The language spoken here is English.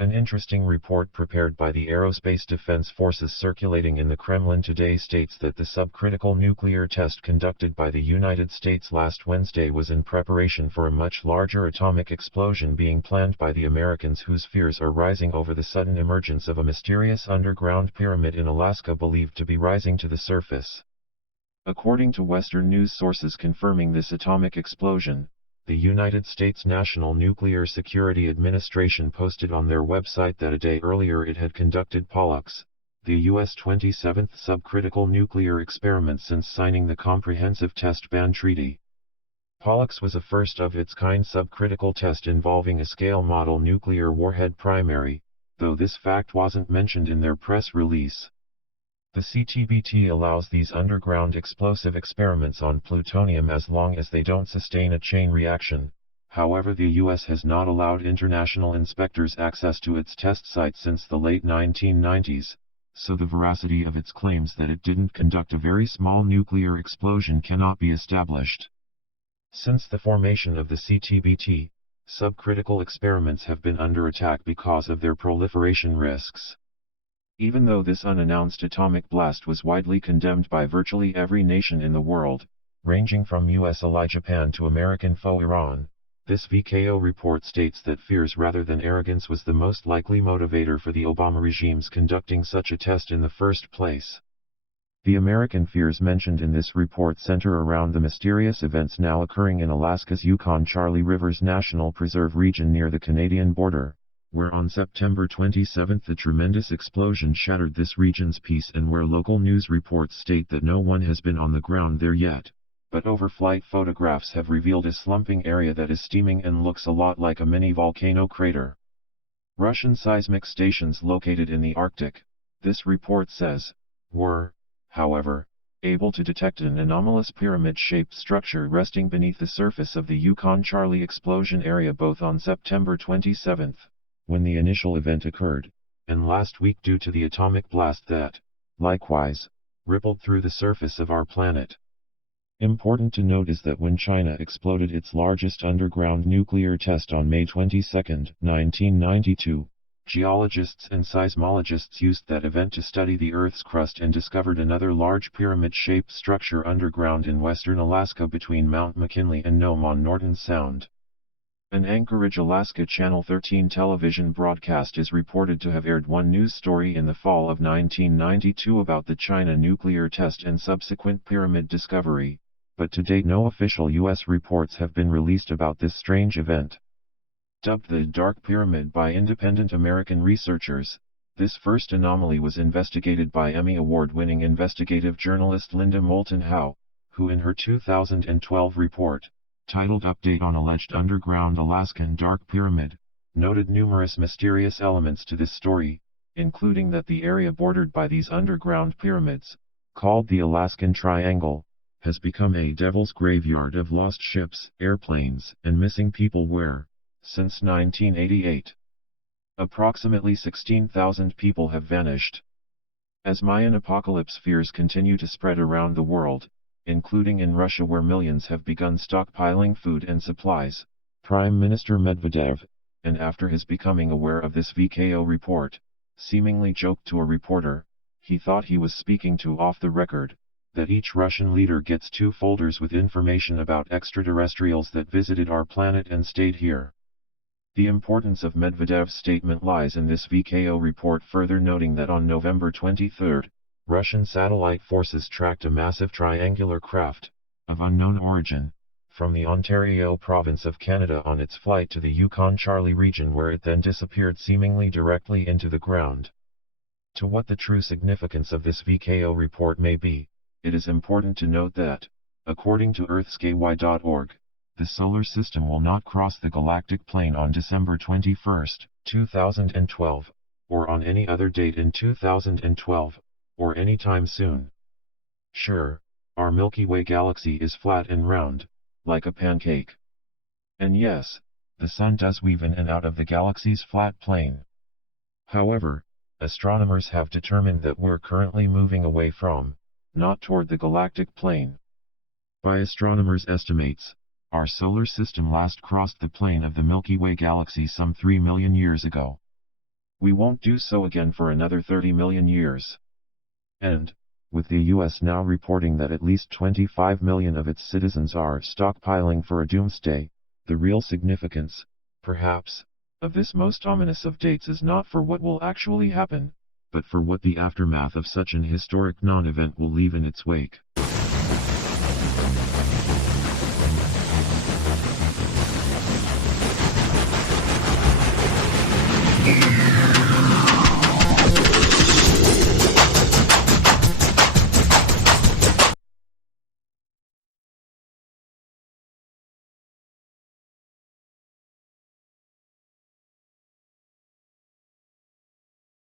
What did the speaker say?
An interesting report prepared by the Aerospace Defence Forces circulating in the Kremlin today states that the subcritical nuclear test conducted by the United States last Wednesday was in preparation for a much larger atomic explosion being planned by the Americans, whose fears are rising over the sudden emergence of a mysterious underground pyramid in Alaska believed to be rising to the surface. According to Western news sources confirming this atomic explosion, the United States National Nuclear Security Administration posted on their website that a day earlier it had conducted Pollux, the U.S. 27th subcritical nuclear experiment since signing the Comprehensive Test Ban Treaty. Pollux was a first-of-its-kind subcritical test involving a scale model nuclear warhead primary, though this fact wasn't mentioned in their press release. The CTBT allows these underground explosive experiments on plutonium as long as they don't sustain a chain reaction. However, the U.S. has not allowed international inspectors access to its test site since the late 1990s, so the veracity of its claims that it didn't conduct a very small nuclear explosion cannot be established. Since the formation of the CTBT, subcritical experiments have been under attack because of their proliferation risks. Even though this unannounced atomic blast was widely condemned by virtually every nation in the world, ranging from US ally Japan to American foe Iran, this VKO report states that fears rather than arrogance was the most likely motivator for the Obama regime's conducting such a test in the first place. The American fears mentioned in this report center around the mysterious events now occurring in Alaska's Yukon-Charlie Rivers National Preserve region near the Canadian border, where on September 27 a tremendous explosion shattered this region's peace, and where local news reports state that no one has been on the ground there yet, but overflight photographs have revealed a slumping area that is steaming and looks a lot like a mini volcano crater. Russian seismic stations located in the Arctic, this report says, were, however, able to detect an anomalous pyramid-shaped structure resting beneath the surface of the Yukon-Charlie explosion area both on September 27, when the initial event occurred, and last week due to the atomic blast that, likewise, rippled through the surface of our planet. Important to note is that when China exploded its largest underground nuclear test on May 22, 1992, geologists and seismologists used that event to study the Earth's crust and discovered another large pyramid-shaped structure underground in western Alaska between Mount McKinley and Nome on Norton Sound. An Anchorage, Alaska Channel 13 television broadcast is reported to have aired one news story in the fall of 1992 about the China nuclear test and subsequent pyramid discovery, but to date no official U.S. reports have been released about this strange event. Dubbed the Dark Pyramid by independent American researchers, this first anomaly was investigated by Emmy Award-winning investigative journalist Linda Moulton Howe, who in her 2012 report, titled Update on Alleged Underground Alaskan Dark Pyramid, noted numerous mysterious elements to this story, including that the area bordered by these underground pyramids, called the Alaskan Triangle, has become a devil's graveyard of lost ships, airplanes, and missing people where, since 1988, approximately 16,000 people have vanished. As Mayan apocalypse fears continue to spread around the world, including in Russia where millions have begun stockpiling food and supplies, Prime Minister Medvedev, and after his becoming aware of this VKO report, seemingly joked to a reporter, he thought he was speaking to off the record, that each Russian leader gets 2 folders with information about extraterrestrials that visited our planet and stayed here. The importance of Medvedev's statement lies in this VKO report further noting that on November 23, Russian satellite forces tracked a massive triangular craft, of unknown origin, from the Ontario province of Canada on its flight to the Yukon-Charlie region, where it then disappeared seemingly directly into the ground. To what the true significance of this VKO report may be, it is important to note that, according to earthsky.org, the solar system will not cross the galactic plane on December 21, 2012, or on any other date in 2012, or any time soon. Sure, our Milky Way galaxy is flat and round, like a pancake. And yes, the Sun does weave in and out of the galaxy's flat plane. However, astronomers have determined that we're currently moving away from, not toward the galactic plane. By astronomers' estimates, our solar system last crossed the plane of the Milky Way galaxy some 3 million years ago. We won't do so again for another 30 million years. And, with the US now reporting that at least 25 million of its citizens are stockpiling for a doomsday, the real significance, perhaps, of this most ominous of dates is not for what will actually happen, but for what the aftermath of such an historic non-event will leave in its wake.